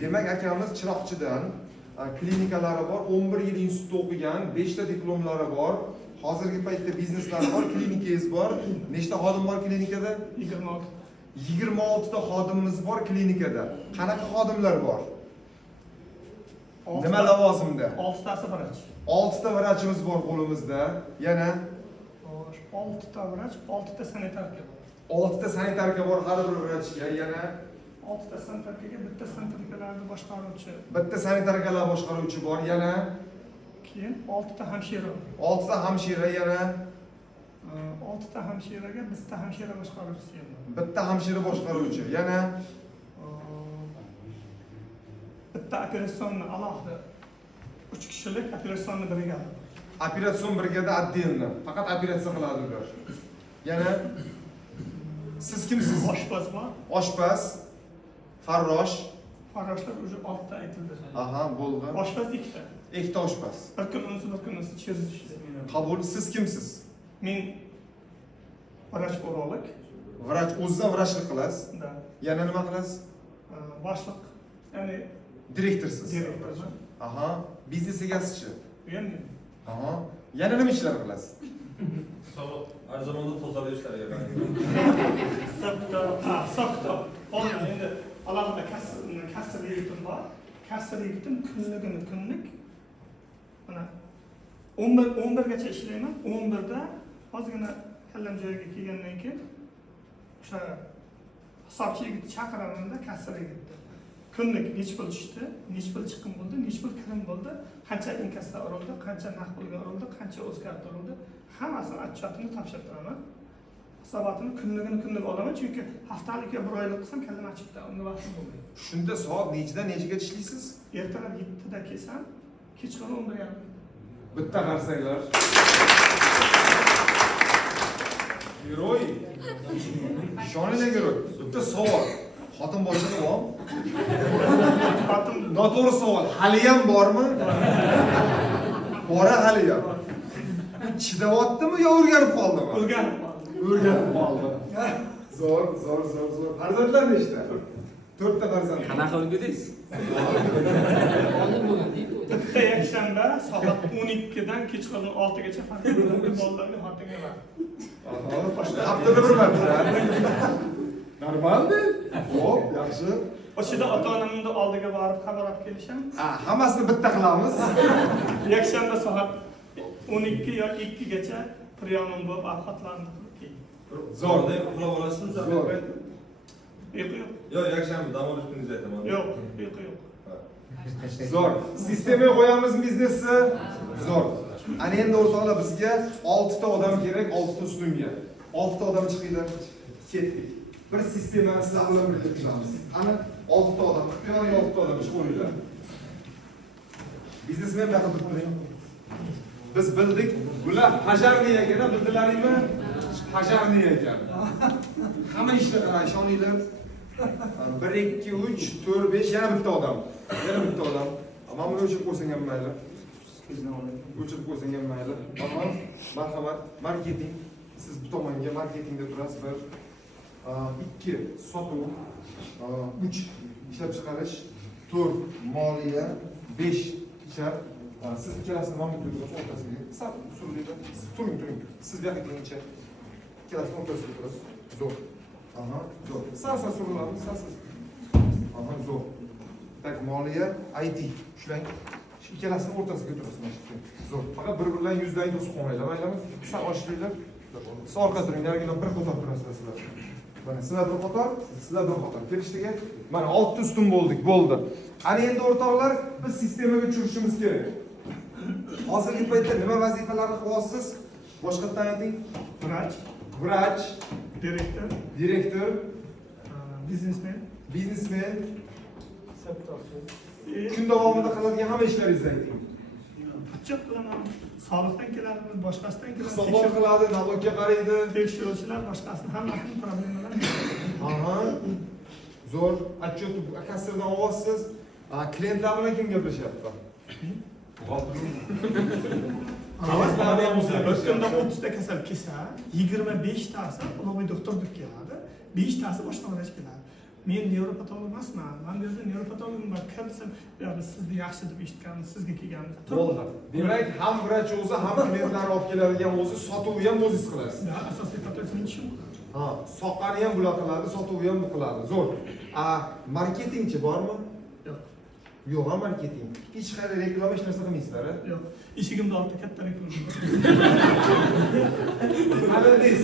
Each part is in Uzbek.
Demak, akamiz Chiroqchidan klinikalari bor, 11 yil institutda o'qigan, 5 ta diplomlari bor. Hozirgi paytda bizneslari bor, klinikangiz bor. Nechta xodim bor klinikada? 26. 26 ta xodimimiz bor klinikada. Qanaqa xodimlar bor? Nima lavozimda? 6 tasi vrach. 6 ta vrachimiz bor qo'limizda. Yana 6 ta vrach, 6 ta sanitarka bor. 6 ta sanitarka bor har bir vrachga. Yana 6 ta sanitarkaga bitta sanitarkalarni boshqaruvchi. bitta sanitarkalar boshqaruvchi bor. Yana Keyin 6 ta hamshira. 6 ta hamshira, yana 6 ta hamshiraga bitta hamshira boshqaruvchisi ham bor. bitta hamshira boshqaruvchi. Yana bitta operatsionni alohida 3 kishilik operatsionni brigada. Operatsion brigada отдельно. Faqat operatsiya qiladi ular. Yana siz kimsiz? Oshpaz bor. Oshpaz, farrosh. Farroshlar уже 6 ta aytildi. Aha, bo'ldi. Oshpaz 2 ta. Ikkita oshpaz. Bir kun unisi chirish. Qabul, siz kimsiz? Men vrach urolog. Vrach, o'zingizdan vrachlik qilasiz. Da. Yana nima qilasiz? Boshliq. Ya'ni Direktorsiz. direktorman. Aha, biznes egasichi. Endi Aha. Yana nima ishlar qilasiz? Arzamonda tozalash ishlari yapadi. Hisobda. Hozir endi alohida kassa regitim bor. Kassa regitim kunlik. Mana 11 gacha ishlayman. 11 da hozirgina kallam joyiga kelgandan keyin o'sha hisobchi yigitni chaqiraman-da kassa regitda. Kunlik necha pul tushdi, necha pul chiqim bo'ldi, necha pul kirim bo'ldi, qancha inkassa urildi, qancha naqd pulga urildi, qancha o'zgartirildi, hammasini отчетini topshirib turaman. Hisobotini kunlik olaman, chunki haftalik yo bir oylik qilsam kallam achibdi, unda vaqtim bo'lmaydi. Shunda soat nechidan nechaga ishlaysiz? Ertalab 7 da kelsam, kechqurun 11:30. Bitta qarsanglar. Giroy. Shoninglar giroy. Bitta savol. Xotin boshida bormi? Xotin Noto'g'ri savol. Hali ham bormi? Bora hali ham. Chidayaptimi yo o'rganib qoldimi? o'rganib qoldi. O'rganib qoldi. Zo'r. Farzandlar nechta? 4 ta farzand. Qanaqa o'rgandingiz? Bitta yakshanba soat 12 dan kechqurun 6 gacha farzandlarga bolalarga xotinga bor. Haftada bir marta. Normalmi? Xo'p, yaxshi. O'shida ota-onamni oldiga borib xabar olib kelisham. Hammasini bitta qilamiz. Yakshanba soat 12 yo 2 gacha priyomim bo'lib ovqatlarni qilib keling. Zo'r. Uxlab olasizmi? Zo'r. Yo'q. Yo'q, yakshanba dam olish kuningizni aytaman. Yo'q. Zo'r. Sistemaga qo'yamiz biznesni. Zo'r. Ana endi o'rtoqlar bizga 6 ta odam kerak, 6 ta ustunga. 6 ta odam chiqinglar. Ketdik. Bir sistemani sizlar bilan birga tuzamiz. Ana 6 ta odam, yana 6 ta odam chiqinglar. Biznesmen buyoqqa turing. Biz bildik, bular pajarniy ekan, bildilaringmi? Pajarniy ekan. Hamma ishlar ishoninglar. 1 2 3 4 5 yana bitta odam. Mana buni o'chirib qo'ysang ham mayli. O'chirib qo'ysang ham mayli. Tamam. Marhamat, marketing. Siz bu tomonga marketingda turasiz. 2 sotuv, 3 ishlab chiqarish, 4 moliya, 5 ichar. Siz ikkalasini nomini qo'yib o'rtasiga. Sal usulliga. Turing. Siz bu yoqqa kelingcha. Ikkalasini o'rtasiga turasiz. Zo'r. Aha, zo'r. Sal surilamiz, Aha, zo'r. Tak, moliya, IT. Shulang. Shu ikkalasini o'rtasiga turasiz mana shu. Zo'r. Faqat bir-birlarini yuzdan to'sib qo'ymanglar, maylimi? Sal ochinglar. Siz orqa turing, narigidan bir qator turasizlar sizlar. Mana sizlar bir qator. Kelishdiga. Mana 6 ustun bo'ldi. Ana endi o'rtoqlar, biz sistemaga tushirishimiz kerak. Hozirgi paytda nima vazifalarni qilyapsiz? Boshqatdan ayting. Vrach, direktor, biznesmen, kun davomida qiladigan hamma ishlaringizni ayting. Hujjat qilaman, soliqdan keladi, boshqasidan keladi. Hisobot qiladi, налогga qaraydi. Tekshiruvchilar boshqasini hammasini problemalari. Aha. Zo'r. Отчет kassirdan olyapsiz. Klientlar bilan kim gaplashyapti? Bir kunda 30 ta kasal kelsa, 25 tasi ulug'bek doktor deb keladi, 5 tasi boshqa vrach keladi. Men nevropatolog emasman. Men bu yerda nevropatologim bor. Kelsa, "Ya biz sizni yaxshi deb eshitganmiz, sizga kelganmiz." Bo'ldi. Demak, ham vrach o'zi, ham klientlar olib keladigan o'zi, sotuvni ham o'zingiz qilasiz. Ya, asosiy patologning ishim. Ha, soqqani ham bular qiladi, sotuvni ham bu qiladi. Zo'r. Marketingchi bormi? Yo'q. Yo'q, ha marketing. Hech qanday reklama hech narsa qilmaysizlar, a? Yo'q. Eshigimda olti katta reklama. Молодец.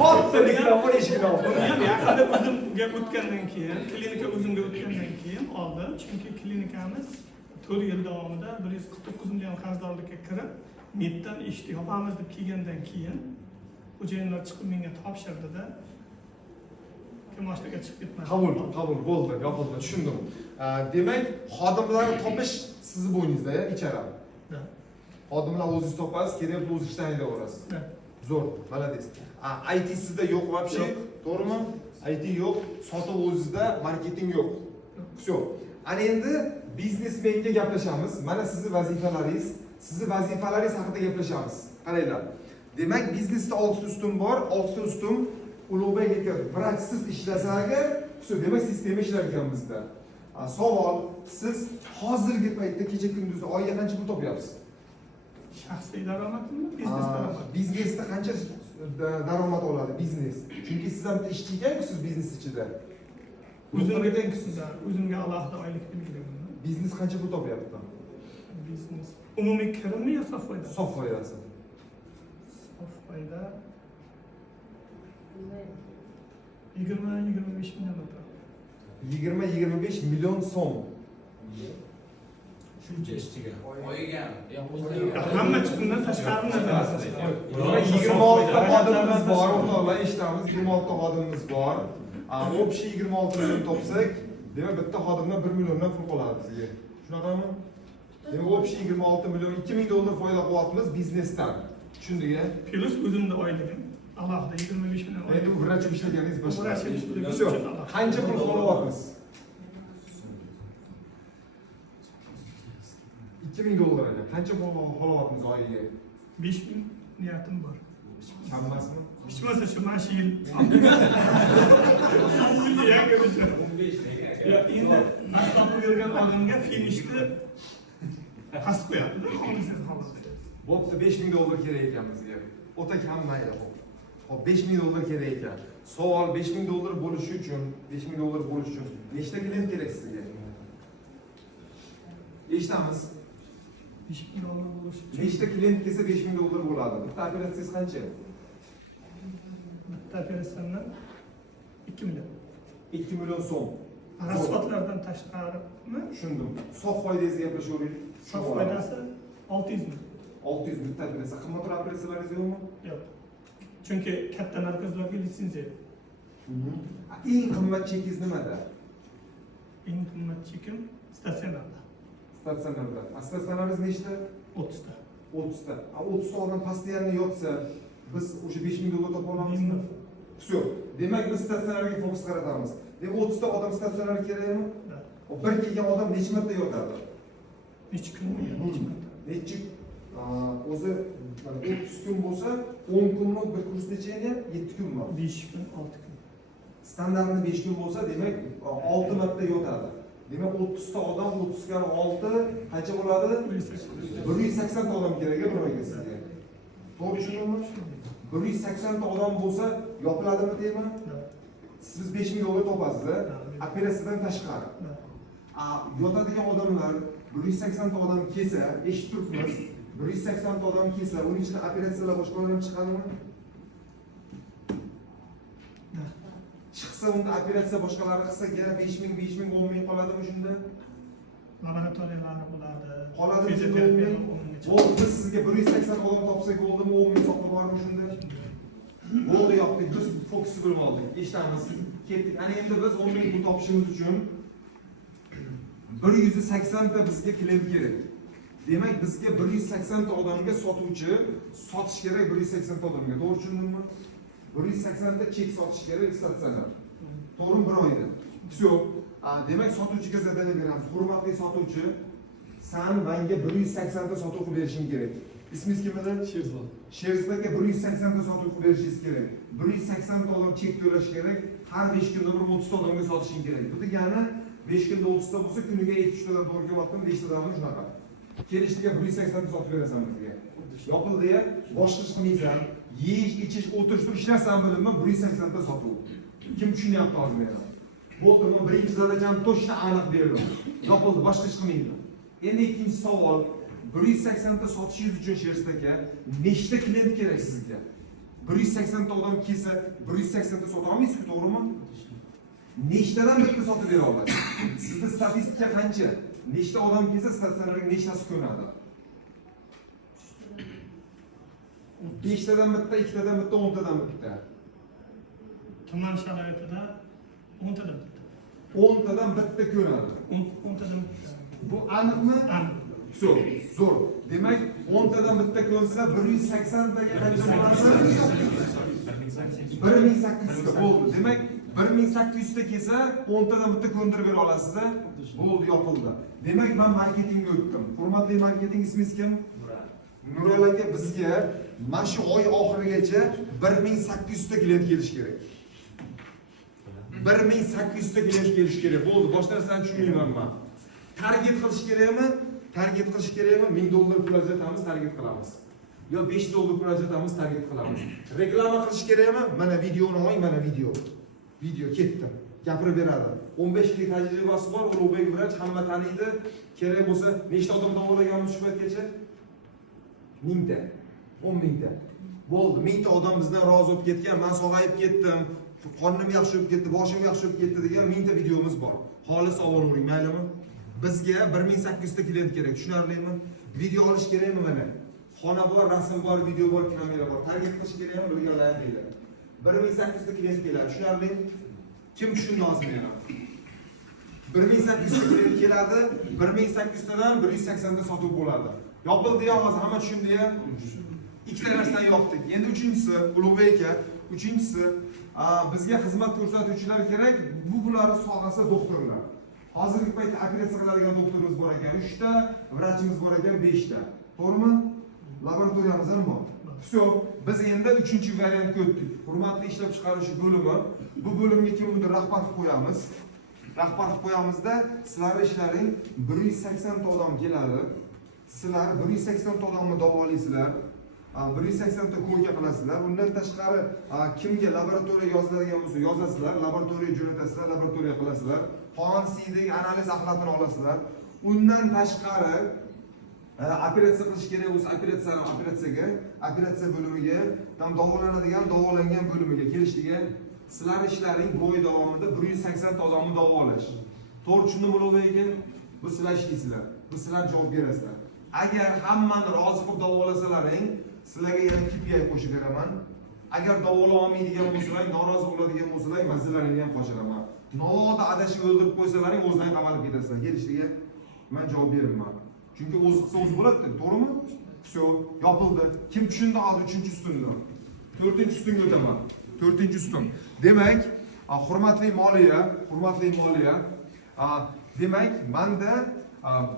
Katta reklama eshikdan oldi. Uni ham yaqinda o'zimga o'tgandan keyin, klinika o'zimga o'tgandan keyin oldim. Chunki klinikamiz 4 yil davomida 149 million qarzdorlikka kirib, MEBdan eshik yopamiz deb kelgandan keyin xo'jayinlar chiqib menga topshirdi-da. Kimoshtaga chiqib ketmadi. Qabul bo'ldi, yopildi, tushundim. Demak, xodimlarni topish sizni bo'yningizda, ichara. Da. Xodimlar o'zingiz topasiz, kerak bo'lsa o'zingiz tayinlayverasiz. Da. Zo'r, молодец. IT sizda yo'q вообще, to'g'rimi? IT yo'q, sotuv o'zingizda, marketing yo'q. Всё. Ana endi biznesmenga gaplashamiz. Mana sizning vazifalaringiz haqida gaplashamiz. Qaranglar. Demak, biznesda 6 ustun bor, 6 ustun Ulug'bek aka praktsiz ishlasa agar, demak sistema ishlar ekan bizda. Savol, siz hozirgi paytda kecha kunduz oyiga qancha pul topyapsiz? Shaxsiy daromadmi, biznes daromad? Biznesda qancha daromad oladi biznes? Chunki siz ham ish qilganku siz biznes ichida. O'zimga alohida oylik belgilaganman. Biznes qancha pul topyapti? Biznes. Umumiy kirimmi yo sof foyda? Sof foydasi. Sof foyda 20-25 million o'tadi. 20-25 million so'm. Shuncha ishchiga. Oyiga. Hamma chiqimdan tashqari nazar. 26 ta xodimimiz bor, o'rtoqlar, eshitamiz, 26 ta xodimimiz bor. Общий 26 million topsak, demak bitta xodimdan 1 milliondan pul qoladi sizga. Shunaqami? Demak, общий 26 million, 2000 dollar foyda qilyapmiz biznesdan. Tushundingmi? Plus o'zimda oyligim alohida 25 million. Endi vrach ishlaganingiz boshqa. Vrach ishlaganingiz Всё. boshqa. Qancha pul qolyapmiz? 2000 dollar aka. Qancha pul qolyapmiz oyiga? 5000 niyatim bor. Kam emasmi? Hech bo'lmasa shu mana shu yil. Ya endi aslob yurgan odamga finishni past qo'yadi-da, xolos. Bo'pti, 5000 dollar kerak ekan bizga. O'ta kam mayli, xo'p. Hop, 5000 dollar kerak ekan. Savol, 5000 dollar bo'lishi uchun, 5000 dollar bo'lishi uchun nechta klient kerak sizga? Eshitamiz. 5000 dollar bo'lishi uchun. Nechta klient kelsa 5000 dollar bo'ladi. Bitta operatsiyangiz qancha? Bitta operatsiyadan 2 million. 2 million so'm. Rasxodlardan tashqarimi? Tushundim. Sof foydangizga gaplashaveraylik. Sof foydasi 600 ming. 600 bitta operatsiya. Qimmatroq operatsiyalaringiz yo'qmi? Yo'q. Chunki katta markazlarga litsenziya yo'q. Eng qimmat chekingiz nimada? Eng qimmat chekim statsionarda. Statsionarda. Statsionaringiz nechta? 30 ta. 30 ta. 30 ta odam постоянно yotsa, biz o'sha 5000 dollar topa olamizmi? Всё. Demak, biz statsionarga fokus qaratamiz. Demak, 30 ta odam statsionar kerakmi? Da. O bir kelgan odam necha marta yotadi? Necha kun bo'ladi? Necha o'zi 30 kun bo'lsa, 10 kunmi bir kurs nechayni? 7 kunmi? 5 kun, 6 kun. Standartni 5 kun bo'lsa, demak 6 marta yotadi. Demak, 30 ta odam 30 ga 6 qancha bo'ladi? 180 ta odam kerak bir oyga sizga. To'g'ri tushundimmi? 180 ta odam bo'lsa, yopiladimi deymi? Siz 5000 dollar topasiz, operatsiyadan tashqari. Yotadigan odamlar 180 ta odam kelsa, eshitib turibmiz. 180 ta odam kelsa, uning ichida operatsiyalar boshqalardan chiqadimi? Chiqsa, unda operatsiya boshqalari qilsa, yana 5000, 10 ming qoladimi shunda? Laboratoriyalari bo'ladi. Qoladi. Biz sizga 180 odam topsak bo'ldimi, 10 ming sotib bormi shunda? Bo'ldi, yo'qdik, biz fokusni bo'lib oldik. Eshitamiz, ketdik. Ana endi biz 10 ming pul topishimiz uchun 180 ta bizga klient kerak. Demak, bizga 180 ta odamga sotuvchi sotish kerak 180 ta odamga. To'g'ri tushundimmi? 180 ta chek sotish kerak statsionar. To'g'ri, bir oyda. Всё. Demak, sotuvchiga zadaniya beramiz. Hurmatli sotuvchi, sen menga 180 ta sotuv qilib berishing kerak. İsmingiz kim edi? Sherzod. Sherzodga 180 ta sotuv qilib berishingiz kerak. 180 ta odam chek to'lash kerak. har 5 kunda bir 30 ta odamga sotishing kerak. Bu degani 5 kunda 30 ta bo'lsa, kuniga 2-3 tadan to'g'ri kelyaptimi, 5 tadan shunaqa. Kelishdiga 180 ta sotib berasan bizga. Yopildi-ya, boshqa ish qilmaysan. Yeyish, ichish, o'tirish, turish narsani bilibmi, 180 ta sotuv. Kim tushunyapti hozir meni? Bo'ldimi? Birinchi darajani to'shni aniq berdim. Yopildi, boshqa ish qilmayman. Endi ikkinchi savol, 180 ta sotishingiz uchun Sherzod aka, nechta klient kerak sizga? 180 ta odam kelsa, 180 ta sota olmaysiz-ku, to'g'rimi? Nechtadan bitta sotib bera olasiz? Sizda statistika qancha? Nechta odam kelsa, statsionarga nechtasi ko'nadi? 5 tadan bitta, 2 tadan bitta, 10 tadan bitta. Tuman sharoitida 10 tadan bitta. 10 tadan bitta ko'nadi. 10 tadan bitta. Bu aniqmi? Aniq. Zo'r. Demak, 10 tadan bitta ko'nsa 180 taga qancha bo'ladi? 1800 ta bo'ldi. Demak, 1800 ta kelsa 10 tadan bitta ko'ndirib bera olasiz-da. Bo'ldi, yopildi. Demak, men marketingga o'tdim. Hurmatli marketing, ismingiz kim? Nurol aka, bizga mana shu oy oxirigacha 1800 ta klient kelish kerak. 1800 ta klient kelish kerak. Bo'ldi, boshqa narsani tushunmayman men. Target qilish kerakmi? Target qilish kerakmi? $1000 pul ajratamiz, target qilamiz. Yo $5 pul ajratamiz, target qilamiz. Reklama qilish kerakmi? Mana videoni oling, mana video. Video ketdi. Gapirib beradi. 15 yillik tajribasi bor, Ulug'bek vrach, hamma taniydi. Kerak bo'lsa, nechta odam davolaganmiz shu paytgacha? 1000 ta. 10 ta. Bo'ldi, 1000 ta odam bizdan rozi bo'lib ketgan, men sog'ayib ketdim, qonim yaxshi bo'lib ketdi, boshim yaxshi bo'lib ketdi degan 1000 ta videomiz bor. Xolis ovoring, maylimi? Bizga 1800 ta klient kerak, tushunarlimi? Video olish kerakmi mana? Xona bor, rasm bor, video bor, kamera bor. Target qilish kerakmi? Bilganlar deydi. 1800 ta klient keladi, tushunarlimi? Kim tushunadi hozir meni? 1800 ta klient keladi, 1800 tadan 180 ta sotuv bo'ladi. Yopildi-ya, hozir hamma tushundi-ya? Ikkita narsani yopdik. Endi uchinchisi, Ulug'bek aka, uchinchisi, bizga xizmat ko'rsatuvchilar kerak. Bular sohasida doktorlar. Hozirgi paytda operatsiya qiladigan doktorimiz bor ekan, 3 ta, vrachimiz bor ekan, 5 ta. To'g'rimi? Laboratoriyamiz ham bor. Vso, biz endi 3-variantga o'tdik. Hurmatli ishlab chiqarish bo'limi. Bu bo'limga kimdir rahbar qilib qo'yamiz. Rahbar qilib qo'yamizda, sizlar ishlaring 180 ta odam keladi. Sizlar 180 ta odamni davolaysizlar. 180 ta ko'rga qilasizlar. Undan tashqari kimga laboratoriya yoziladigan bo'lsa yozasizlar, laboratoriya jo'natasizlar, laboratoriya qilasizlar. Qon-siydagi analiz axlatini olasizlar. Undan tashqari operatsiya qilish kerak bo'lsa, operatsiya bo'limiga, davolanadigan, davolangan bo'limiga kelishiga sizlar ishlaring bu oy davomida 180 ta odamni davolash. To'g'ri tushundimmi, Ulug'bek aka? Bu sizlar ishlaysizlar. Bu sizlar javob berasizlar. Agar hammani rozi qilib davolasalaring, sizlarga yana KPI qo'shib beraman. Agar davola olmaydigan bo'lsalar, norozi bo'ladigan bo'lsalar, manzillaringni ham qo'shiraman. Navoda adashib o'ldirib qo'ysalaring, o'zdan qamalib ketasizlar. Kelishiga men javob beraman. Chunki o'z qilsa o'z bo'ladi, to'g'rimi? Vso, yopildi. Kim tushundi hozir 3-ustunni? 4-ustunga o'taman. 4-ustun. Demak, hurmatli moliya, demak, menda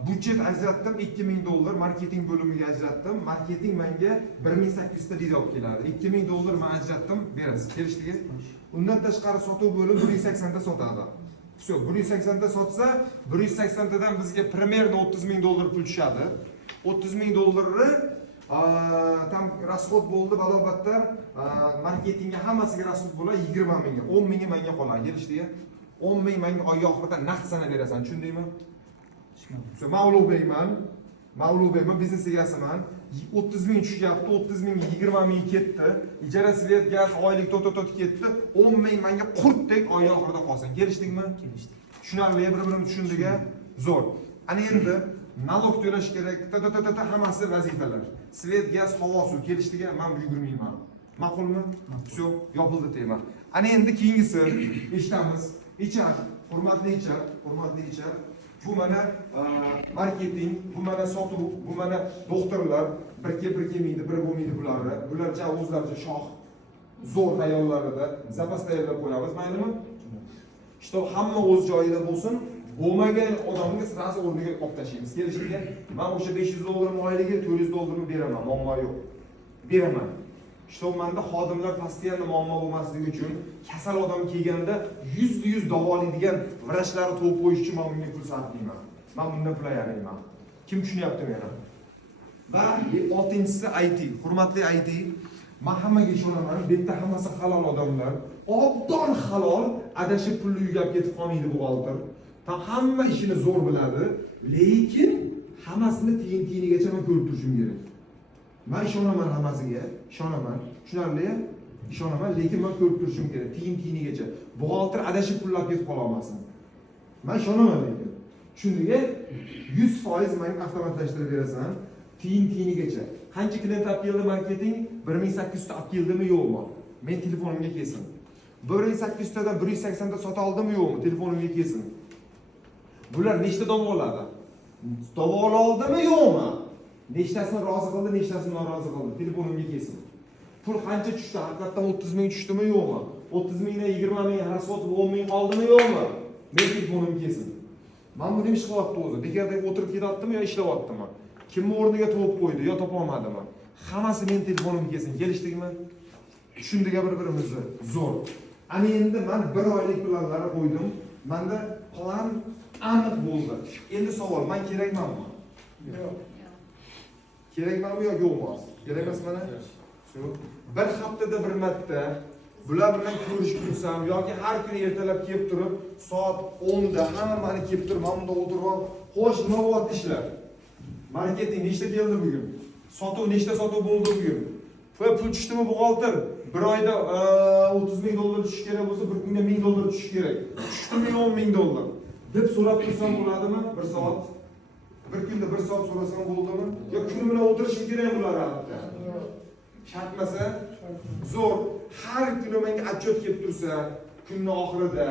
budjet ajratdim, $2000 marketing bo'limiga ajratdim. Marketing menga 1800 ta video olib keladi. $2000 men ajratdim, berasiz. Kelishdiki? Undan tashqari sotuv bo'limi 180 ta sotadi. Vso, 180 ta sotsa, 180 tadan bizga primerno $30,000 pul tushadi. $30,000 tam rasxod bo'ldi, balobatda marketingga hammasiga rasxod bo'ladi 20 mingga, 10 mingga menga qoladi. Kelishdiki? 10 ming menga oy oxirida naqd sanab berasan, tushundingmi? Mavlubeyman, biznes egasiman. 30 ming tushyapti, 30 ming 20 ming ketdi. Ijara, svet, gaz, oylik tot ketdi. 10 ming menga qurtdek oy oxirida qolsin. Kelishdikmi? Kelishdik. Tushunarli, bir-birimizni tushundik-a? Zo'r. Ana endi nalog to'lash kerak, hammasi vazifalar. Svet, gaz, havo, suv kelishdikmi? Men yugurmayman. Ma'qulmi? Vso, yopildi tema. Ana endi keyingisi eshitamiz. Ichar, hurmatli ichar. Bu mana marketing, bu mana sotuv, bu mana doktorlar, bir kelmaydi, bir bo'lmaydi bularni. Bularcha o'zlaricha shoh, zo'r hayollarida zapas tayyorlab qo'yamiz, maylimi? Kitob hamma o'z joyida bo'lsin. Bo'lmagan odamga sirasi o'rniga olib tashlaymiz. Kelishiga men o'sha $500 oyligi, $400 beraman, muammo yo'q. Beraman. Ishtonmanda xodimlar postoyanno muammo bo'lmasligi uchun kasal odam kelganda 100% davolaydigan vrachlarni to'p qo'yish uchun men bunga pul sarflayman. Men bundan pul ayirmayman. Kim tushunyapti meni? Va 6-inchisi IT. Hurmatli IT, men hammaga ishonaman, bu yerda hammasi halol odamlar. Obdon halol, adashib pulni yugab ketib qolmaydi buxgalter. Hamma ishini zo'r biladi, lekin hammasini tiyin-tiyinigacha men ko'rib turishim kerak. Men ishonaman hammasiga, ishonaman. Tushunarli? Ishonaman, lekin men ko'rib turishim kerak, tiyin-tiyinigacha. Buxgalter adashib pullab ketib qola olmasin. Men ishonaman lekin. Shunga 100% men avtomatlashtirib berasan, tiyin-tiyinigacha. Qancha klient olib keldi marketing? 1800 ta olib keldimi, yo'qmi? Men telefonimga kelsin. 1800 tadan 180 ta sota oldimmi, yo'qmi? Telefonimga kelsin. Bular nechta davoladi? Davoladimi, yo'qmi? Nechtasini rozi qildi, nechtasini norozi qildi? Telefonimga kelsin. Pul qancha tushdi? Haqiqatan 30 ming tushdimi, yo'qmi? 30 mingdan 20 ming rasvot 10 ming qoldimi, yo'qmi? Men telefonimga kelsin. Men buni ish qilyapti o'zi. Bekarda o'tirib ketyaptimi yo ishlayaptimi? Kimni o'rniga to'g'ib qo'ydi yo topa olmadimi? Hammasi men telefonimga kelsin. Kelishdikmi? Tushundik bir-birimizni. Zo'r. Ana endi men 1 oylik planlarni qo'ydim. Menda plan aniq bo'ldi. Endi savol, men kerakmanmi? Yo'q. Kerakmanmi yo yo'qmi? Kerak emasmi? Shu bir haftada bir marta bular bilan ko'rishib tursam yoki har kuni ertalab kelib turib, soat 10 da hammani kelib turib, men bunda o'tirib, xo'sh, nima bo'lyapti ishlar? Marketing nechta keldi bugun? Sotuv nechta sotuv bo'ldi bugun? Pul tushdimi buxgalter? Bir oyda 30 ming dollar tushish kerak bo'lsa, bir kunda 1000 dollar tushish kerak. Tushdimi 10 ming dollar? deb so'rab tursam bo'ladimi? 1 soat. Bir kunda 1 soat so'rasam bo'ldimi? Yo kun bilan o'tirishim kerak bular albatta. Shartmasa, zo'r. Har kuni menga отчет kelib tursa, kunning oxirida,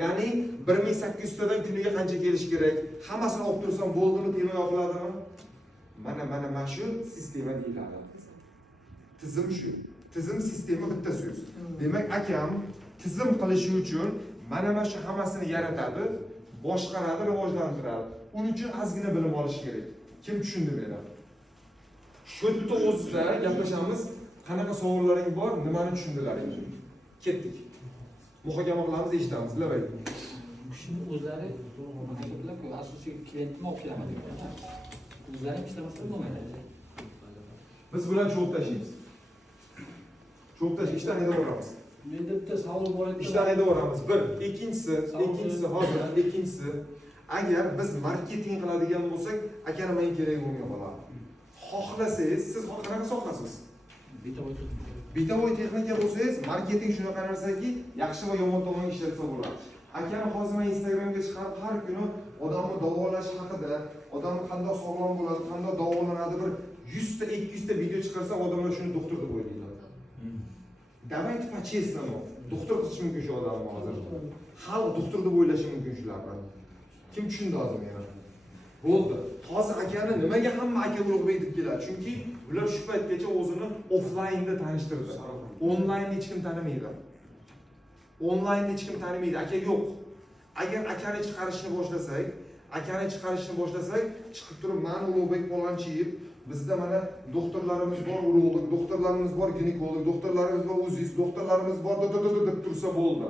ya'ni 1800 tadan kuniga qancha kelish kerak, hammasini olib tursam bo'ldimi, tema yoqiladimi? Mana shu sistema deyiladi. Tizim shu. Tizim sistema bitta so'z. Demak, akam tizim qilishi uchun mana shu hammasini yaratadi, boshqaradi, rivojlantiradi. Uning uchun ozgina bilim olish kerak. Kim tushundi meni? Shu yerda o'zida gaplashamiz. Qanaqa savollaring bor? Nimani tushundilaring? Ketdik. Muhokama qilamiz, eshitamiz. Labay. Shuni o'zlari asosiy klientni olib kelaman deyapti. O'zlari ishlamasa bo'lmaydi. Biz bilan cho'p tashlaymiz. Cho'p tashlash ishdan haydaveramiz. Menda bitta savol bor edi. Ishdan haydaveramiz. Bir, ikkinchisi hozir, ikkinchisi agar biz marketing qiladigan bo'lsak, akani menga kerak bo'lgan bo'ladi. Xohlasangiz, siz qanaqa sohasiz? Bitovoy texnika bo'lsangiz, marketing shunaqa narsaki, yaxshi va yomon tomonga ishlatsa bo'ladi. Akani hozir men Instagramga chiqarib har kuni odamni davolash haqida, odamni qanday sog'lom bo'ladi, qanday davolanadi bir 100 ta 200 ta video chiqarsa, odamlar shuni doktor deb o'ylaydi. Давайте по-честному. Doktor qilish mumkin shu odamni hozir. Xalq doktor deb o'ylashi mumkin shularni. Kim tushundi hozir meni? Bo'ldi. Hozir akani nimaga hamma aka urug'ga yetib keladi? Chunki ular shu paytgacha o'zini offlaynda tanishtirdi. Onlaynni hech kim tanimaydi. Onlaynni hech kim tanimaydi. Aka yo'q. Agar akani chiqarishni boshlasak, chiqib turib, "Men Ulug'bek Polonchiyev, bizda mana doktorlarimiz bor, urolog, doktorlarimiz bor, ginekolog, doktorlarimiz bor, o'zis, doktorlarimiz bor" deb tursa bo'ldi.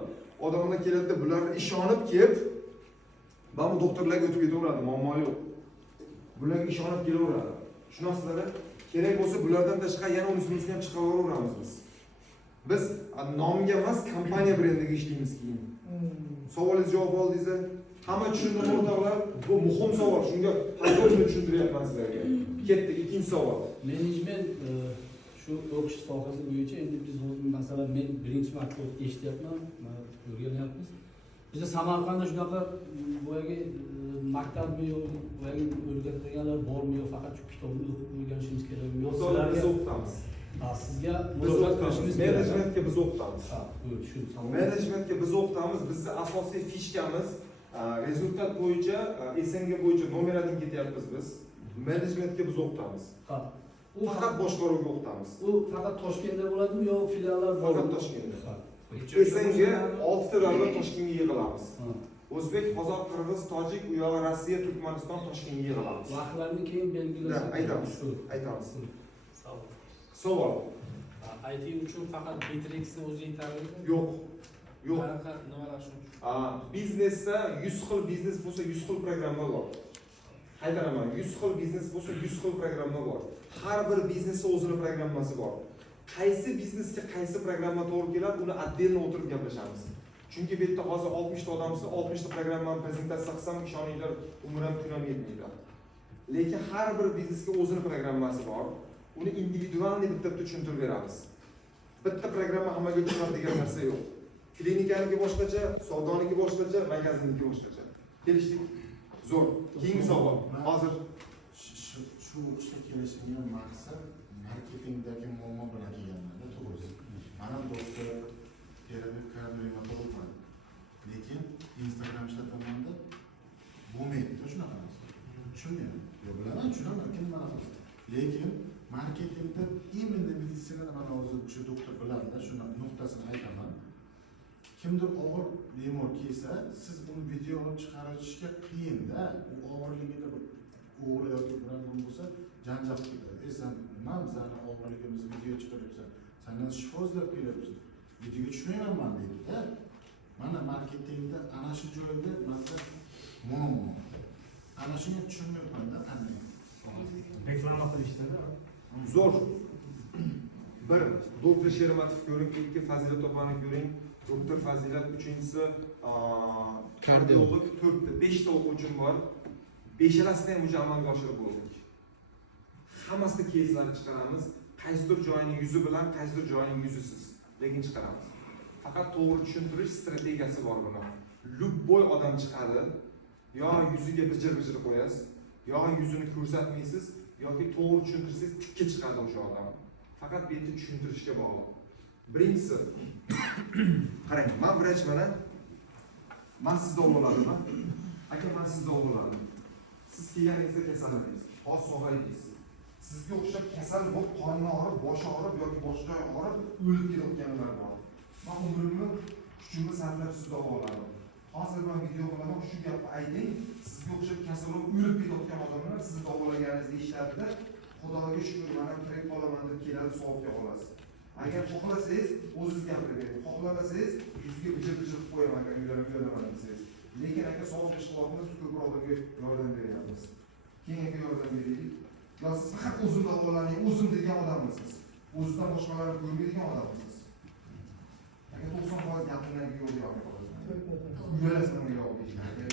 Odamlar keladi, bularga ishonib kelib, "Men bu doktorlarga o'tib ketaveradi, muammo yo'q." Bularga ishonib kelaveradi. Tushunasizlar? Kerak bo'lsa bulardan tashqari yana unisini ham chiqaraveramiz biz. Biz nomga emas, kompaniya brendiga ishlaymiz keyin. Savolingiz javob oldingizmi? Hamma tushundimi o'rtoqlar? Bu muhim savol. Shunga qanday tushuntiryapman sizlarga. Ketdik, ikkinchi savol. Menejment shu o'qish sohasi bo'yicha endi biz hozir masalan men birinchi marta eshityapman, o'rganyapmiz. Bizda Samarqandda shunaqa boyagi maktabmi yo'q, boyagi o'rgatilganlar bormi yo'q, faqat shu kitobni o'qib o'rganishimiz kerakmi yo'q? Sizlarga biz o'qitamiz. Sizga murojaat qilishimiz kerak. Menejmentga biz o'qitamiz. Shu Menejmentga biz o'qitamiz. Bizning asosiy fishkamiz rezultat bo'yicha, SNG bo'yicha nomer 1 ketyapmiz biz. Menejmentga biz o'qitamiz. U faqat boshqaruvga o'qitamiz. U faqat Toshkentda bo'ladimi yo filiallar bormi? Faqat Toshkentda. SNG 6 ta davlat Toshkentga yig'ilamiz. O'zbek, qozoq, qirg'iz, tojik, u yog'i Rossiya, Turkmaniston Toshkentga yig'ilamiz. Vaqtlarni keyin belgilab aytamiz. Savol. IT uchun faqat Bitrix'ni o'zi yetarlimi? Yo'q. Yo'q. Qanaqa nimalar shu? Biznesda 100 xil biznes bo'lsa 100 xil programma bor. Haydaraman, 100 xil biznes bo'lsa 100 xil programma bor. Har bir biznesning o'zining programmasi bor. Qaysi biznesga qaysi programma to'g'ri keladi, uni отдельно o'tirib gaplashamiz. Chunki bu yerda hozir 60 ta odamsiz, 60 ta programmani prezentatsiya qilsam, ishoninglar, umrim kunim yetmaydi. Lekin har bir biznesga o'zining programmasi bor. Uni individualni bitta tushuntirib beramiz. Bitta programma hammaga tushunadi degan narsa yo'q. Klinikaniki boshqacha, savdoniki boshqacha, magazinniki boshqacha. Kelishdik. Zo'r. Keyingi savol. Hozir shu o'qishga kelishimga maqsad marketingdagi muammo bilan kelganman-da, to'g'risi. Mana doktor terapevt kardiomatologman. Lekin Instagram ishlatmanda bo'lmaydi-da shunaqa narsa. Tushunmayman. Yo, bilaman, tushunaman, kim nima qiladi. Lekin marketingda именно meditsinada mana o'zi shu doktor biladi-da, shuni nuqtasini aytaman. Kimdir og'ir bemor kelsa, siz uni video olib chiqarishga qiyin-da. U og'irligida o'g'ri yoki biron bo'lsa, janjal ketadi. Sen nima bizani og'irligimizni video chiqaryapsan? Sandan shifo izlab kelyapsiz. Videoga tushmayman deydi-da. Mana marketingda ana shu joyda menda muammo. Ana shuni tushunmayman-da qanday. Reklama qilishdada. zo'r. Bir, doktor Shermatov ko'ring, ikki Fazilat opani ko'ring, doktor Fazilat, uchinchisi kardiolog, 5 ta o'quvchim bor. 5-lasini ham o'sha amalga oshirib bo'ldik. Hammasida keyslarni chiqaramiz. Qaysidir joyining yuzi bilan, qaysidir joyining yuzisiz, lekin chiqaramiz. Faqat to'g'ri tushuntirish strategiyasi bor buni. Любой odam chiqadi, yo yuziga bijir-bijir qo'yasiz, yo yuzini ko'rsatmaysiz, yoki to'g'ri tushuntirsangiz tikka chiqadi o'sha odam. Faqat bu yerda tushuntirishga bog'liq. Birinchisi, qarang, men vrachman. Men sizda o'ladim. Aka, men sizda o'ladim. Siz kelganingizda kasallanasiz, hozir sog'aydingiz. Sizga o'xshab kasal bo'lib, qorni og'rib, boshi og'rib yoki boshqa og'rib, o'lib ketayotganlar bor. Men umrimni, kuchimni sarflab sizda o'ladim. Hozir men video qilaman, shu gapni ayting. Sizga o'xshab kasal bo'lib, o'lib ketayotgan odamlar sizni davolaganingizni eshitadi. Xudoga shukr, men ham tirik qolaman deb keladi, savobga olasiz. Agar xohlasangiz, o'zingiz gapiring. Xohlamasangiz, yuzga bijir-bijir qo'yaman, agar uyalaman desangiz. Lekin aka savob ish qilyapmiz, ko'proq odamga yordam beryapmiz. Keyingi yordam beraylik. Yo siz faqat o'zim davolaning, o'zim degan odamsiz. O'zdan boshqalarni ko'rmaydigan odamsiz. Agar 90% gapinlarga yo'l yo'q qolasiz. Uyalasan yo'q deyishadi.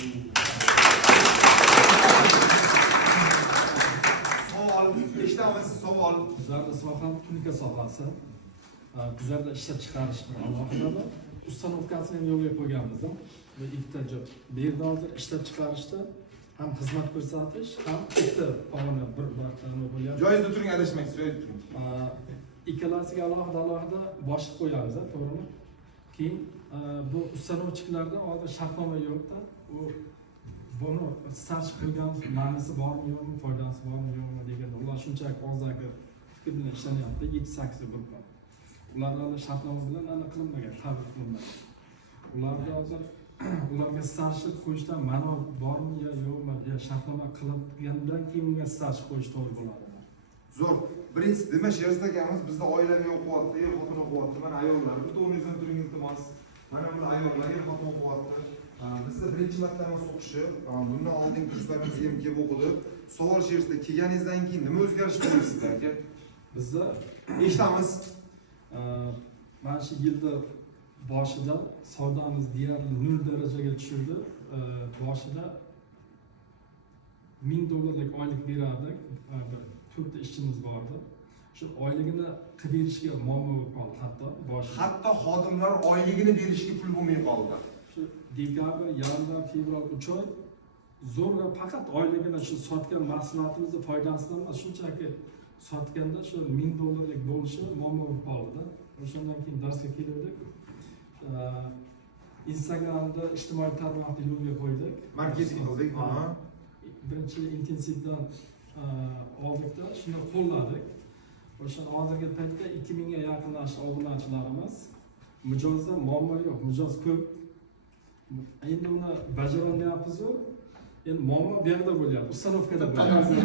Savol, eshitamiz, savol. Bizlarda soha klinika sohasi. Bizlarda ishlab chiqarish bilan alohida ustanovkasini ham yo'lga qo'yganmiz. Va ikkita joy. Bu yerda hozir ishlab chiqarishda ham xizmat ko'rsatish, ham ikkita pog'ona bir nima bo'lyapti. Joyingizda turing, adashmaysiz, joyingizda turing. Ikkalasiga alohida boshliq qo'yamiz, to'g'rimi? Keyin bu ustanovchilarda hozir shartnoma yo'q-da. U buni staj qilganimiz ma'nosi bormi yo'qmi, foydasi bormi yo'qmi degan ular shunchaki og'zaki fikr bilan ishlanyapti, 7-8 guruh. Ular hali shartnoma bilan aniq qilinmagan, qabul qilinmagan. Ularda hozir ularga stajni qo'yishdan ma'no bormi yo yo'qmi, yo shartnoma qilingandan keyin unga staj qo'yish to'g'ri bo'ladi. Zo'r. Birinchi nima sherzagamiz bizda oilaviy o'qiyapti, xotin o'qiyapti, mana ayollar. Bitta o'rningizdan turing iltimos. Mana bu ayollar, xotin o'qiyapti. Bizda birinchi marta emas o'qishi, bundan oldin kurslarimizga ham kelib o'qidi. Savol sherzda kelganingizdan keyin nima o'zgarish bo'lyapsizlar aka? Bizda Eshitamiz. mana shu yilda boshida savdomiz deyarli 0 darajaga tushirdi. Boshida $1000 oylik berardik. 4 ta ishchimiz bordi. Shu oyligini qilib berishga muammo bo'lib qoldi hatto boshida. Hatto xodimlar oyligini berishga pul bo'lmay qoldi. Shu dekabr, yanvar, fevral 3 oy zo'rg'a faqat oyligini shu sotgan mahsulotimizni foydasidan emas, shunchaki sotganda shu $1000 bo'lishi muammo bo'lib qoldi. O'shandan keyin darsga keldik. Instagramda ijtimoiy tarmoqda yo'lga qo'ydik. Marketing qildik. Birinchi intensivdan oldikda shuni qo'lladik. O'sha hozirgi paytda 2000 ga yaqinlashgan obunachilarimiz. Mijozda muammo yo'q, mijoz ko'p. Endi uni bajarolmayapmiz-ku. Endi muammo bu yerda bo'lyapti, ustanovkada bo'lyapti.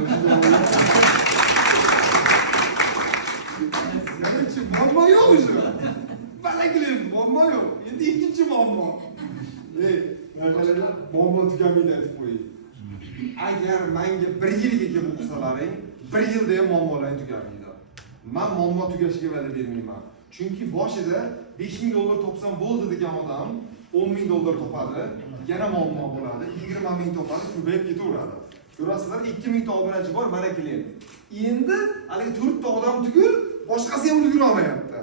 Demakchi muammo yo'q o'sha. Balaklim, muammo yo'q. Endi ikkinchi muammo. Naqalar muammo tugamaydi deb qo'ying. Agar menga 1 yilga kelib o'qisalaring, 1 yilda ham muammolar tugamaydi. Men muammo tugashiga va'da bermayman. Chunki boshida $5,000 topsam bo'ldi degan odam $10,000 topadi, yana muammo bo'ladi, 20,000 topadi, ko'payib ketaveradi. Ko'rasizlar, 2,000 ta obunachi bor, mana klient. Endi haligi 4 ta odam tugul, boshqasi ham ulgura olmayapti.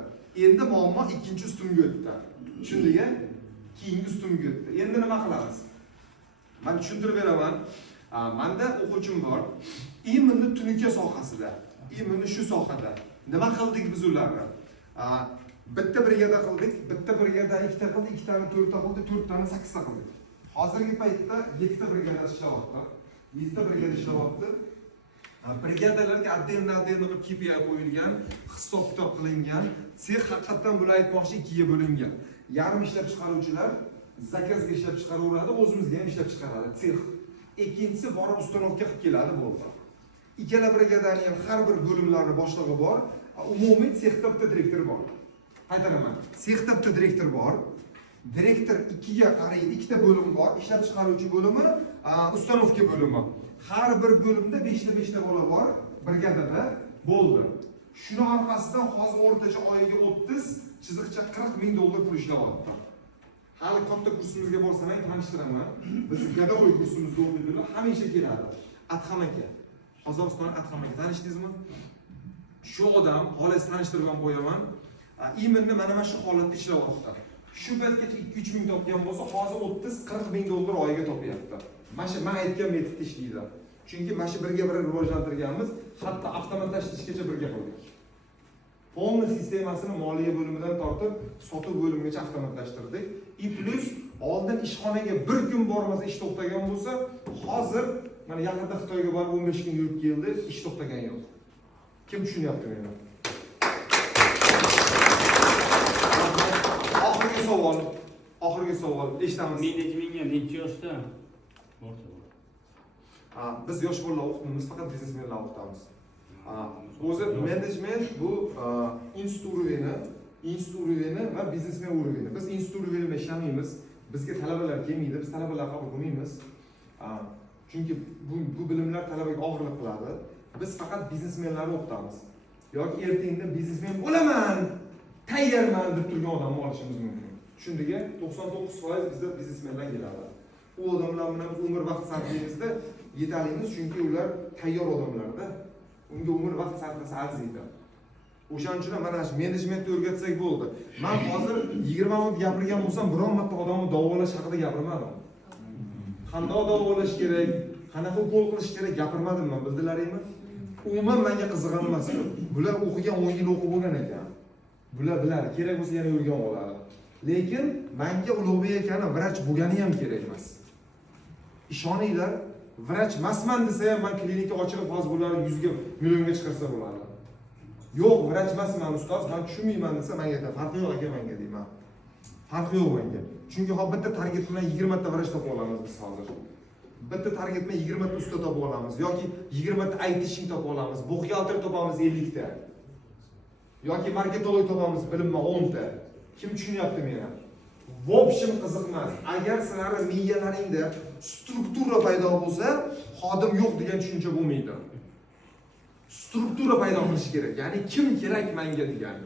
Endi muammo ikkinchi ustunga o'tdi. Tushundingmi? Keyingi ustunga o'tdi. Endi nima qilamiz? Men tushuntirib beraman. Menda o'quvchim bor. Imonni tunuka sohasida. Imonni shu sohada. Nima qildik biz ularni? Bitta brigada qildik, bitta brigada 2 ta qildik, 2 tani 4 ta qildik, 4 tani 8 ta qildik. Hozirgi paytda 7 ta brigada ishlayapti. 7 ta brigada ishlayapti. Brigadalarga отдельно bir KPI qo'yilgan, hisob-kitob qilingan, sex haqiqatan bular aytmoqchi 2 ga bo'lingan. Yarim ishlab chiqaruvchilar zakazga ishlab chiqaraveradi, o'zimizga ham ishlab chiqaradi, sex. Ikkinchisi borib ustanovka qilib keladi bo'ldi. Ikkala brigadaning ham har bir bo'limlari boshlig'i bor, umumiy sexda bitta direktor bor. Aytaman, sexda bitta direktor bor. Direktor 2 ga qaraydi, 2 ta bo'lim bor, ishlab chiqaruvchi bo'limi, ustanovka bo'limi. Har bir bo'limda 5 ta bola bor, brigadada bo'ldi. Shuni orqasidan hozir o'rtacha oyiga 30, chiziqcha $40,000 pul ishlayapti. Hali katta kursimizga borsam ham tanishtiraman. Biz gadovoy kursimizda o'qiydilar, hamisha keladi. Adham aka. Qozog'iston Adham aka tanishdingizmi? Shu odam, hozir tanishtirib ham qo'yaman. Imonni mana shu holatda ishlayapti. Shu paytgacha 2-3 ming topgan bo'lsa, hozir 30-40,000 oyiga topyapti. Mana men aytgan metodda ishlaydi. Chunki mana shu birga bir rivojlantirganmiz, hatto avtomatlashtirishgacha birga qildik. Polni sistemasini moliya bo'limidan tortib, sotuv bo'limigacha avtomatlashtirdik. Plus oldin ishxonaga bir kun bormasa ish to'xtagan bo'lsa, hozir mana yaqinda Xitoyga borib 15 kun yurib keldi, ish to'xtagan yo'q. Kim tushunyapti meni? Oxirgi savol, eshitamiz. Menejmentga necha yoshda? Biz yosh bolalar o'qitmaymiz, faqat biznesmenlar o'qitamiz. O'zi menejment bu institut uroveni va biznesmen uroveni. Biz institut uroveni ishlamaymiz. Bizga talabalar kelmaydi, biz talabalar qabul qilmaymiz. Chunki bu bilimlar talabaga og'irlik qiladi. Biz faqat biznesmenlarni o'qitamiz. Yoki ertangda biznesmen bo'laman, tayyorman deb turgan odamni olishimiz mumkin. Tushundingmi? 99% bizda biznesmenlar keladi. U odamlar bilan biz umr vaqt sarflaymizda yetalimiz, chunki ular tayyor odamlarda. Unga umr vaqt sarflasa arziydi. O'shaning uchun mana shu menejmentni o'rgatsak bo'ldi. Men hozir 20 minut gapirgan bo'lsam, biron marta odamni davolash haqida gapirmadim. Qanday davolash kerak, qanaqa qo'l qilish kerak gapirmadim men, bildilaringmi? Umuman menga qiziqan emas. Bular o'qigan 10 yil o'qib bo'lgan ekan. Bular biladi, kerak bo'lsa yana o'rgan oladi. Lekin menga Ulug'bek akani vrach bo'lgani ham kerak emas. Ishoninglar, vrach emasman desa ham men klinika ochib hozir bularni 100 millionga chiqarsa bo'ladi. Yo'q, vrach emasman ustoz, men tushunmayman desa menga aytadi, farqi yo'q aka menga deyman. Farqi yo'q menga. Chunki hozir bitta target bilan 20 ta vrach topib olamiz biz hozir. Bitta target bilan 20 ta usta topib olamiz yoki 20 ta IT-shing topib olamiz, buxgalter topamiz 50 ta. Yoki marketolog topamiz bilimma 10 ta. Kim tushunyapti meni? В общем qiziq emas. Agar sizlarning miyalaringda struktura paydo bo'lsa, xodim yo'q degan tushuncha bo'lmaydi. Struktura paydo qilish kerak. Ya'ni kim kerak menga degan.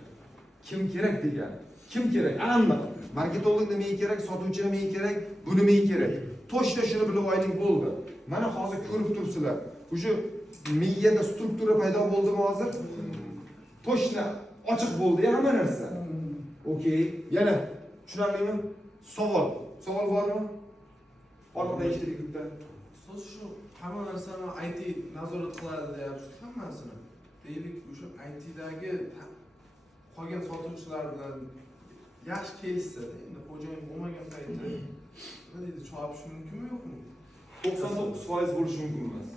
Kim kerak degan. Kim kerak? Aniq. Marketolog nimaga kerak, sotuvchi nimaga kerak, bu nimaga kerak? To'shda shuni bilib olaylik bo'ldi. Mana hozir ko'rib turibsizlar. O'sha miyada struktura paydo bo'ldimi hozir? To'shda ochiq bo'ldi hamma narsa. Okey. Yana tushunarlimi? Savol bormi? Orqada eshitdik bitta. So'z shu hamma narsani IT nazorat qiladi deyapsiz, hammasini. Deylik, o'sha ITdagi qolgan sotuvchilar bilan yaxshi kelishsa-da, endi xo'jayin bo'lmagan paytda nima deydi, chopish mumkinmi yo'qmi? 99% bo'lishi mumkin emas.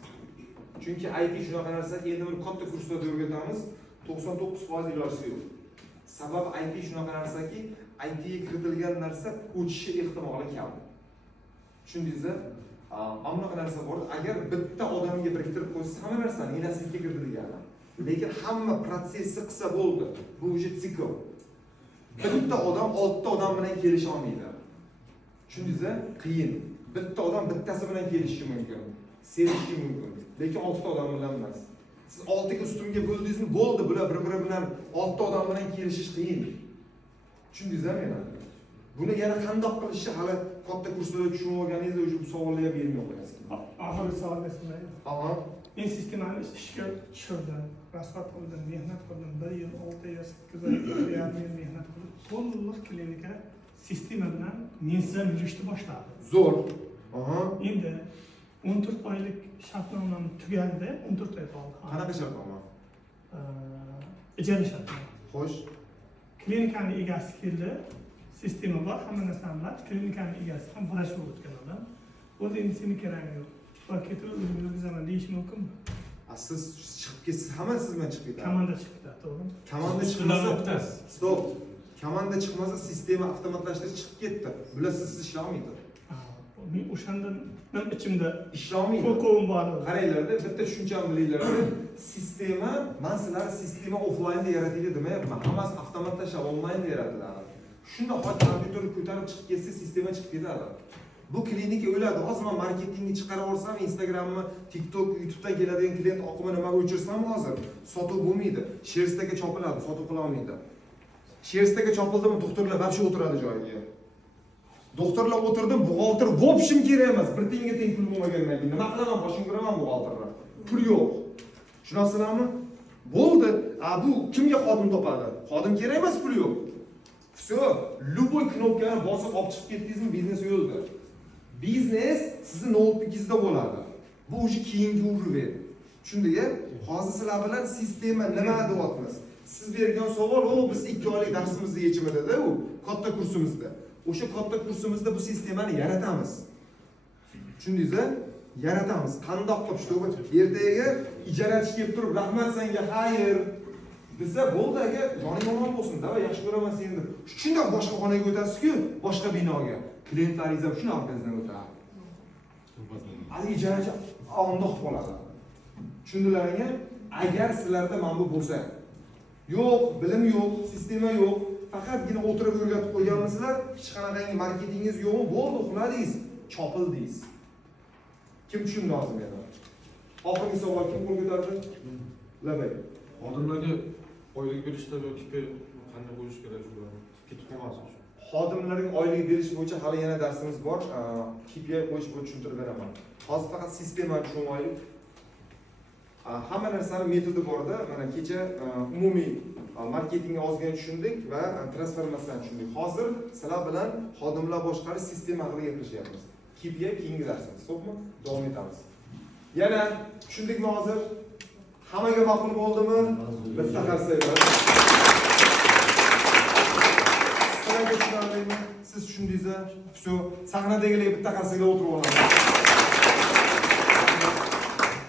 Chunki IT shunaqa narsa, endi buni katta kurslarda o'rgatamiz, 99% iloji yo'q. Sabab IT shunaqa narsaki, ITga kiritilgan narsa o'chishi ehtimoli kam. Tushundingizmi? Hamma narsa bor. Agar bitta odamga biriktirib qo'ysa, hamma narsa minaslikka kirdi degani. Lekin hamma protsessi qilsa bo'ldi. Bu уже sikl. Bitta odam 6 ta odam bilan kelisha olmaydi. Tushundingizmi? Qiyin. Bitta odam bittasi bilan kelishishi mumkin. Sevishi mumkin. Lekin 6 ta odam bilan emas. Siz 6 ga ustunga bo'ldingizmi? Bo'ldi, bular bir-biri bilan 6 ta odam bilan kelishish qiyin. Tushundingizmi meni? Buni yana qandoq qilishni hali katta kurslarda tushunib olganingizda o'sha bu savollarga bermay qo'yasiz. Oxirgi savolga so'rayman. Aha. Men sistemani ishga tushirdim, rasvat qildim, mehnat qildim, 1 yil, 6 oy, 8 oy, yarim yil mehnat qildim. To'liq klinika sistema bilan mensizlar yurishni boshladi. Zo'r. Aha. Endi 14 oylik shartnomam tugadi, 14 oy qoldi. Qanaqa shartnoma? Ijara shartnoma. Xo'sh. Klinikani egasi keldi, sistema bor, hamma narsam bor. Klinikani egasi ham vrach bo'lib o'tgan odam. Bo'ldi, endi seni keragi yo'q. Va ketirib o'zimni o'rgazaman deyish mumkinmi? Siz chiqib ketsiz, hamma siz bilan chiqib ketadi. Komanda chiqdi, to'g'rimi? Komanda chiqmasa, stop. Komanda chiqmasa sistema avtomatlashtirish chiqib ketdi. Bular siz ishlamaydi. Men o'shandan men ichimda Ishlamaydi. qo'rquvim bor edi. Qaranglarda, bitta tushunchani bilinglar. Sistema, men sizlar sistema offlaynda yarataylik demayapman. Hammasi avtomatlashib onlaynda yaratiladi. Shunda hozir kompyuterni ko'tarib chiqib ketsa, sistema chiqib ketadi. Bu klinika o'yladi, hozir men marketingni chiqarib olsam, Instagramni, TikTok, YouTubedan keladigan klient oqimini nimaga o'chirsam hozir sotuv bo'lmaydi. Shersdagi chopiladi, sotuv qila olmaydi. Shersdagi chopildimi, doktorlar vobshe o'tiradi joyiga. Doktorlar o'tirdi, buxgalter vobshim kerak emas. Bir tiyinga teng pul bo'lmagandan keyin nima qilaman, boshim ko'raman buxgalterni. Pul yo'q. Tushunasizlarmi? Bo'ldi. Bu kimga xodim topadi? Xodim kerak emas, pul yo'q. Все, любой knopkani bosib olib chiqib ketdingizmi, biznes yo'lda. Biznes sizning notebookingizda bo'ladi. Bu o'sha keyingi uровень. Tushundingmi? Hozir sizlar bilan sistema nima deyapmiz? Siz bergan savol, biz 2 oylik darsimizni yechimida-da u, katta kursimizda. O'sha katta kursimizda bu sistemani yaratamiz. Tushundingizmi? Yaratamiz. Qandoq qilib shtobni ertaga ijarachi kelib turib, rahmat senga, xayr desa, bo'ldi aka, joning omon bo'lsin, davay yaxshi ko'raman seni deb. Shundoq boshqa xonaga o'tasiz-ku, boshqa binoga. Klientlaringiz ham shuni orqangizdan o'tadi. Hali ijarachi undoq bo'ladi. Tushundilaringmi? Agar sizlarda mana bu bo'lsa, yo'q, bilim yo'q, sistema yo'q, faqatgina o'tirib o'rgatib qo'yganmisizlar, hech qanaqangi marketingingiz yo'qmi, bo'ldi, uxladingiz, chopildingiz. Kim tushundi hozir meni? Oxirgi savol kim qo'l ko'tardi? Labay. Xodimlarga oylik berishda yoki qanday bo'lish kerak shularni? Ketib qolmasin shu. Xodimlarga oylik berish bo'yicha hali yana darsimiz bor. KPI qo'yish bo'yicha tushuntirib beraman. Hozir faqat sistemani tushunib olaylik. Hamma narsani metodi bor-da. Mana kecha umumiy marketingni ozgina tushundik va transformatsiyani tushundik. Hozir sizlar bilan xodimlar boshqarish sistema haqida gaplashyapmiz. KPI keyingi darsimiz. Xo'pmi? Davom etamiz. Yana tushundikmi hozir? Hammaga ma'qul bo'ldimi? Bitta qarsaylar. Sizlarga tushunarlimi? Siz tushundingizmi? Все, sahnadagilar bitta qarsaylar o'tirib olamiz.